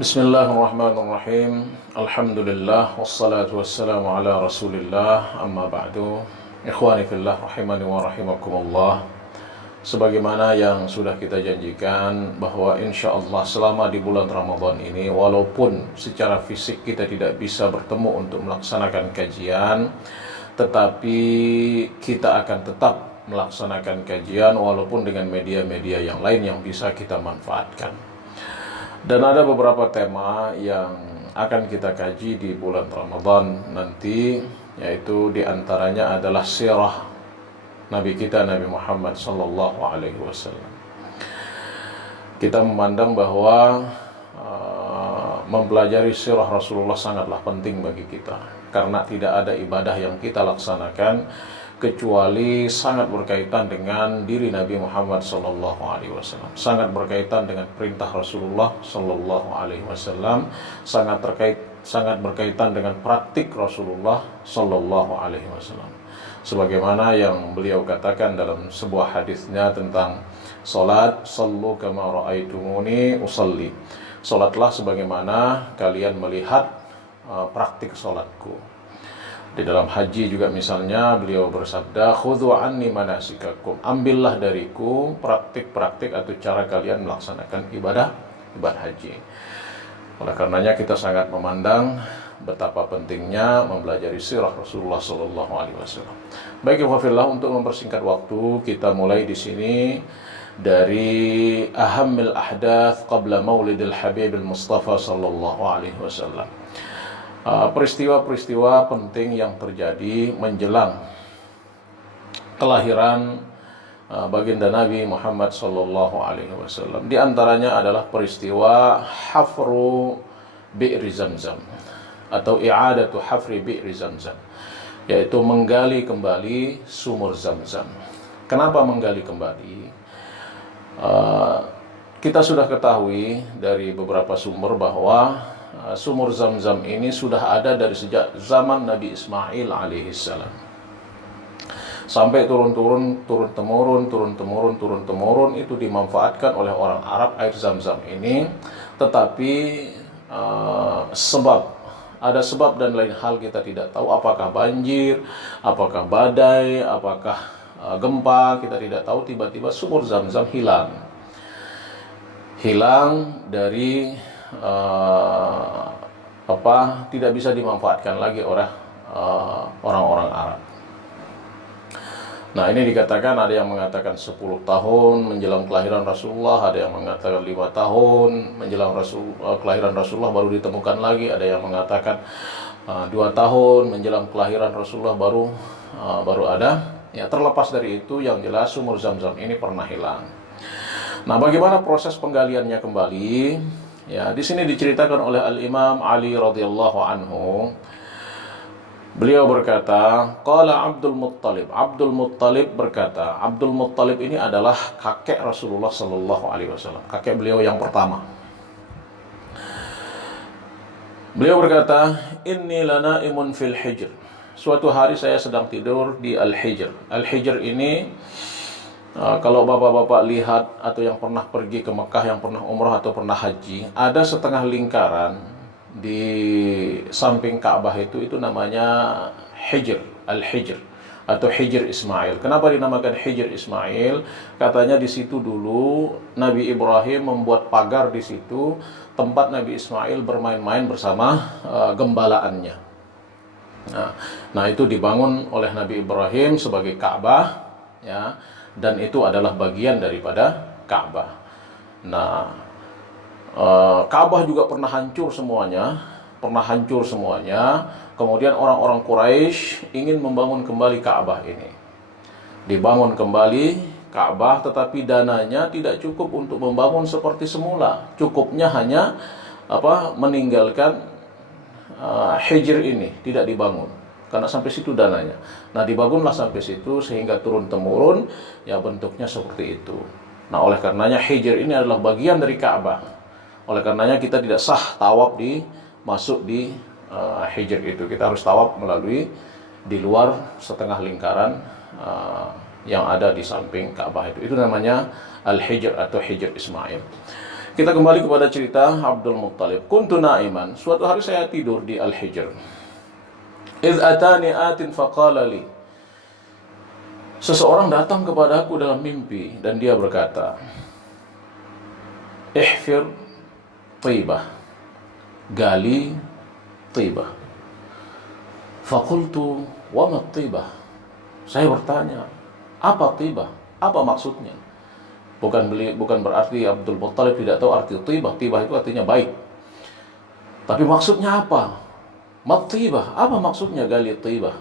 Bismillahirrahmanirrahim. Alhamdulillah wassalatu wassalamu ala Rasulillah, amma ba'du. Ikhwani fillah rahimani wa rahimakumullah. Sebagaimana yang sudah kita janjikan bahwa insyaallah selama di bulan Ramadan ini, walaupun secara fisik kita tidak bisa bertemu untuk melaksanakan kajian, tetapi kita akan tetap melaksanakan kajian walaupun dengan media-media yang lain yang bisa kita manfaatkan. Dan ada beberapa tema yang akan kita kaji di bulan Ramadan nanti, yaitu diantaranya adalah sirah Nabi kita Nabi Muhammad sallallahu alaihi wasallam. Kita memandang bahwa mempelajari sirah Rasulullah sangatlah penting bagi kita, karena tidak ada ibadah yang kita laksanakan kecuali sangat berkaitan dengan diri Nabi Muhammad sallallahu alaihi wasallam, sangat berkaitan dengan perintah Rasulullah sallallahu alaihi wasallam, sangat berkaitan dengan praktik Rasulullah sallallahu alaihi wasallam. Sebagaimana yang beliau katakan dalam sebuah hadisnya tentang salat, sallu kama raaitumuni usalli. Salatlah sebagaimana kalian melihat praktik salatku. Di dalam haji juga misalnya beliau bersabda, khudhu anni manasikakum, ambillah dariku praktik-praktik atau cara kalian melaksanakan ibadah haji. Oleh karenanya kita sangat memandang betapa pentingnya mempelajari sirah Rasulullah sallallahu alaihi wasallam. Baik ikhwafillah, untuk mempersingkat waktu, kita mulai di sini dari ahammil ahdath qabla maulidil habibil mustafa sallallahu alaihi wasallam. Peristiwa-peristiwa penting yang terjadi menjelang kelahiran baginda Nabi Muhammad sallallahu alaihi wasallam. Di antaranya adalah peristiwa hafru bi'ri Zamzam atau i'adatu hafri bi'ri Zamzam, yaitu menggali kembali sumur Zamzam. Kenapa menggali kembali? Kita sudah ketahui dari beberapa sumber bahwa sumur Zamzam ini sudah ada dari sejak zaman Nabi Ismail alaihissalam, sampai turun-temurun itu dimanfaatkan oleh orang Arab air Zamzam ini. Tetapi ada sebab dan lain hal kita tidak tahu, apakah banjir, apakah badai, apakah gempa, kita tidak tahu. Tiba-tiba sumur Zamzam hilang dari tidak bisa dimanfaatkan lagi oleh orang-orang Arab. Nah, ini dikatakan, ada yang mengatakan 10 tahun menjelang kelahiran Rasulullah, ada yang mengatakan 5 tahun menjelang kelahiran Rasulullah baru ditemukan lagi, ada yang mengatakan 2 tahun menjelang kelahiran Rasulullah baru ada. Ya, terlepas dari itu, yang jelas sumur Zamzam ini pernah hilang. Nah, bagaimana proses penggaliannya kembali? Ya, di sini diceritakan oleh Al-Imam Ali radhiyallahu anhu. Beliau berkata, qala Abdul Muttalib. Abdul Muttalib berkata, Abdul Muttalib ini adalah kakek Rasulullah sallallahu alaihi wasallam, kakek beliau yang pertama. Beliau berkata, inni lanaimun fil hijr. Suatu hari saya sedang tidur di Al-Hijr. Al-Hijr ini, kalau bapak-bapak lihat atau yang pernah pergi ke Mekah, yang pernah umrah atau pernah haji, ada setengah lingkaran di samping Ka'bah itu namanya Hijr, Al-Hijr atau Hijr Ismail. Kenapa dinamakan Hijr Ismail? Katanya di situ dulu Nabi Ibrahim membuat pagar di situ, tempat Nabi Ismail bermain-main bersama gembalaannya. Nah, itu dibangun oleh Nabi Ibrahim sebagai Ka'bah, ya. Dan itu adalah bagian daripada Ka'bah. Nah, Ka'bah juga pernah hancur semuanya. Kemudian orang-orang Quraisy ingin membangun kembali Ka'bah ini. Dibangun kembali Ka'bah, tetapi dananya tidak cukup untuk membangun seperti semula. Cukupnya hanya meninggalkan Hijr ini, tidak dibangun. Karena sampai situ dananya. Nah, dibangunlah sampai situ sehingga turun-temurun ya bentuknya seperti itu. Nah, oleh karenanya Hijr ini adalah bagian dari Ka'bah. Oleh karenanya kita tidak sah tawaf masuk di Hijr itu. Kita harus tawaf melalui di luar setengah lingkaran yang ada di samping Ka'bah itu. Itu namanya Al-Hijr atau Hijr Ismail. Kita kembali kepada cerita Abdul Muttalib. Kuntu na'iman, suatu hari saya tidur di Al-Hijr. Idh atani atin faqala li. Seseorang datang kepadaku dalam mimpi dan dia berkata, ihfir Tibah, gali Tibah. Faqultu wa ma Tibah. Saya bertanya, apa Tibah? Apa maksudnya? Bukan berarti Abdul Muttalib tidak tahu arti Tibah. Tibah itu artinya baik. Tapi maksudnya apa? Ma Tibah, apa maksudnya gali Tibah?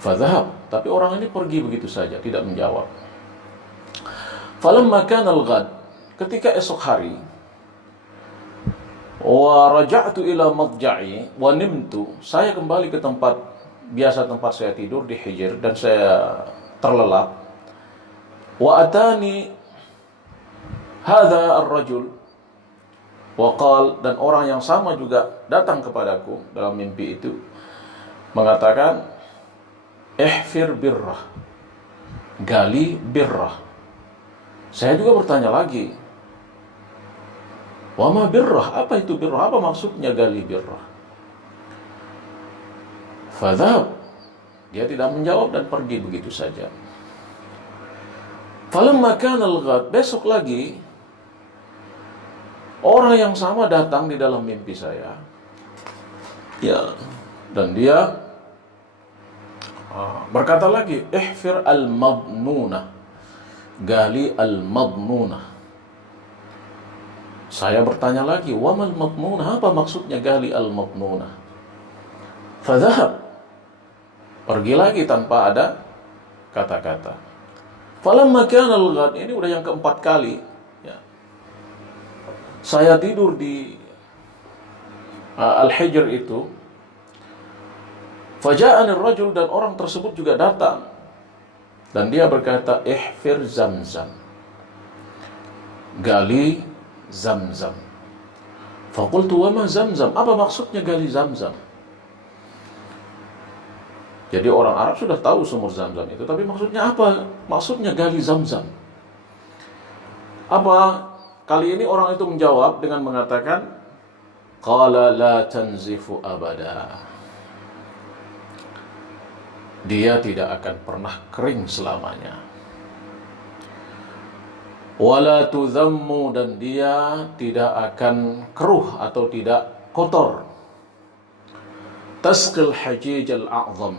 Fadhahab, tapi orang ini pergi begitu saja, tidak menjawab. Falamma kana al-ghad, ketika esok hari, wa raja'tu ila madja'i wa nimtu, saya kembali ke tempat saya tidur di Hijr dan saya terlelap. Wa atani hadha ar-rajul wa qal, dan orang yang sama juga datang kepadaku dalam mimpi itu mengatakan, ihfir birrah, gali birrah. Saya juga bertanya lagi, wa ma birrah, apa itu birrah? Apa maksudnya gali birrah? Fadhab, dia tidak menjawab dan pergi begitu saja. Falamma kana al-ghad, besok lagi orang yang sama datang di dalam mimpi saya. Ya, dan dia berkata lagi, ihfir al-madnunah, gali al-madnunah. Saya bertanya lagi, wa mal madnunah, apa maksudnya gali al-madnunah? Fadhahab, pergi lagi tanpa ada kata-kata. Falamma kana al-ghad, ini udah yang keempat kali ya, saya tidur di Al-Hijr itu. Faja'ani ar-rajul, dan orang tersebut juga datang dan dia berkata, ihfir Zamzam, gali Zamzam. Faqultu wa ma Zamzam, apa maksudnya gali Zamzam? Jadi orang Arab sudah tahu sumur Zamzam itu, tapi maksudnya apa? Maksudnya gali Zamzam. Apa? Kali ini orang itu menjawab dengan mengatakan, qala la tanzifu abada. Dia tidak akan pernah kering selamanya. Wala tudhammu, dan dia tidak akan keruh atau tidak kotor. Tasqil hajij al-a'zam,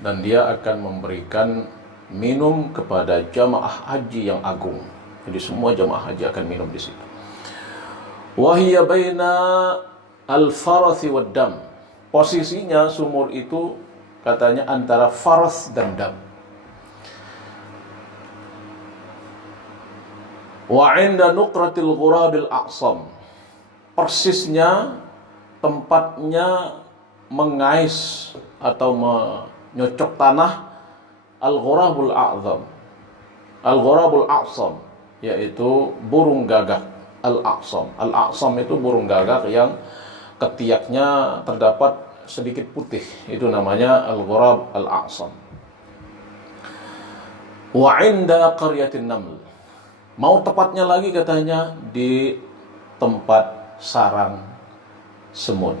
dan dia akan memberikan minum kepada jamaah haji yang agung. Jadi semua jamaah haji akan minum di situ. Wahiya baina al-farath wad dam. Posisinya sumur itu katanya antara faras dan dam. Wa 'inda nuqratil ghurabil a'sam. Persisnya tempatnya mengais atau menyocok tanah al-ghurabul a'zam. Al-ghurabul a'sam yaitu burung gagak al-a'sam. Al-a'sam itu burung gagak yang ketiaknya terdapat sedikit putih. Itu namanya al-ghurab al-a'sam. Wa 'inda qaryatin naml. Mau tepatnya lagi katanya di tempat sarang semut.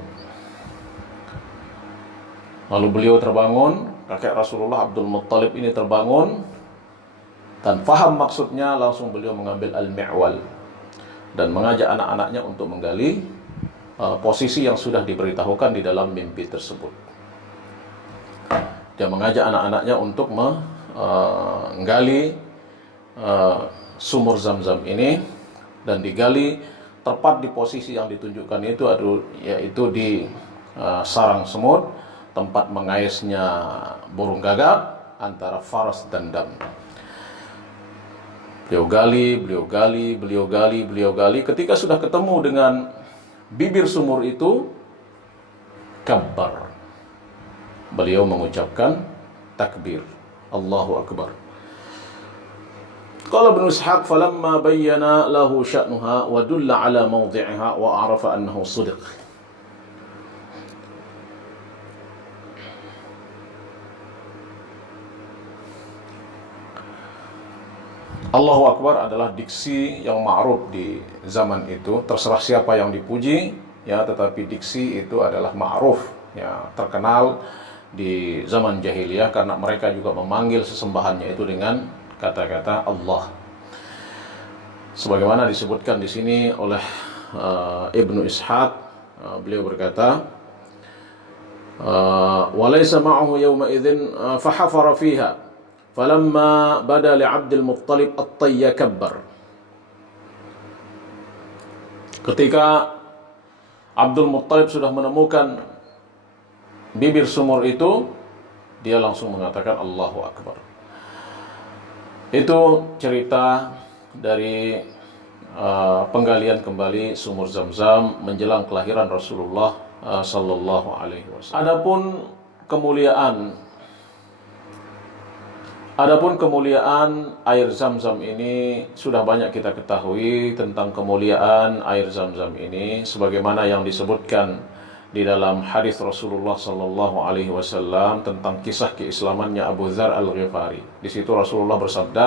Lalu beliau terbangun, kakek Rasulullah Abdul Muttalib ini terbangun dan faham maksudnya, langsung beliau mengambil al-mi'wal dan mengajak anak-anaknya untuk menggali posisi yang sudah diberitahukan di dalam mimpi tersebut. Dia mengajak anak-anaknya untuk menggali sumur Zamzam ini, dan digali tepat di posisi yang ditunjukkan itu, yaitu di sarang semut, tempat mengaisnya burung gagak antara faras dan dam. Beliau gali. Ketika sudah ketemu dengan bibir sumur itu, kabbar. Beliau mengucapkan takbir, Allahu Akbar. Qala Ibnu Ishaq, falamma bayyana lahu sya'nuha wa dulla ala mawdi'iha wa arafa annahu shadiq. Allahu Akbar adalah diksi yang ma'ruf di zaman itu, terserah siapa yang dipuji ya, tetapi diksi itu adalah ma'ruf ya, terkenal di zaman jahiliyah karena mereka juga memanggil sesembahannya itu dengan kata-kata Allah. Sebagaimana disebutkan di sini oleh Ibnu Ishaq, beliau berkata, walaysa ma'ahu yawma idzin fahafara fiha falamma bada li Abdul Muttalib at-tayyakabbar. Ketika Abdul Muttalib sudah menemukan bibir sumur itu, dia langsung mengatakan Allahu Akbar. Itu cerita dari penggalian kembali sumur Zam-Zam menjelang kelahiran Rasulullah sallallahu alaihi wasallam. Adapun kemuliaan air Zam-Zam ini sudah banyak kita ketahui tentang kemuliaan air Zam-Zam ini, sebagaimana yang disebutkan di dalam hadis Rasulullah sallallahu alaihi wasallam tentang kisah keislamannya Abu Dzar Al-Ghifari. Di situ Rasulullah bersabda,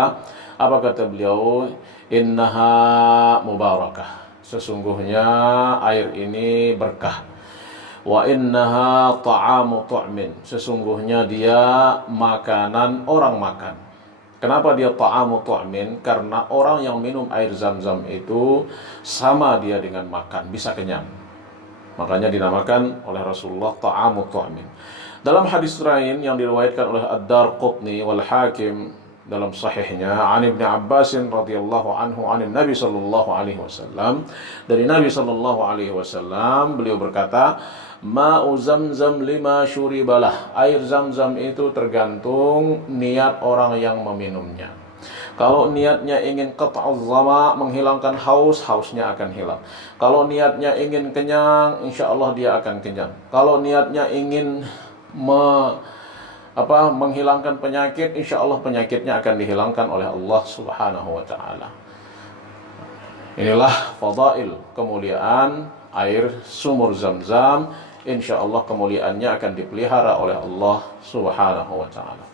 apa kata beliau? Innaha mubarakah. Sesungguhnya air ini berkah. Wa innaha ta'amu tu'min. Sesungguhnya dia makanan orang makan. Kenapa dia ta'amu tu'min? Karena orang yang minum air Zam-Zam itu sama dia dengan makan, bisa kenyang. Makanya dinamakan oleh Rasulullah ta'amu tu'min. Dalam hadis lain yang diriwayatkan oleh Ad-Darqutni wal Hakim dalam sahihnya, an Ibnu Abbas radhiyallahu anhu an Nabi sallallahu alaihi wasallam, dari Nabi sallallahu alaihi wasallam beliau berkata, ma'u Zamzam lima syuribalah. Air Zam-Zam itu tergantung niat orang yang meminumnya. Kalau niatnya ingin qat'uz zama, menghilangkan haus, hausnya akan hilang. Kalau niatnya ingin kenyang, insya Allah dia akan kenyang. Kalau niatnya ingin menghilangkan penyakit, insya Allah penyakitnya akan dihilangkan oleh Allah Subhanahu wa ta'ala. Inilah fadail, kemuliaan air sumur Zam-Zam. Insya Allah kemuliaannya akan dipelihara oleh Allah Subhanahu wa ta'ala.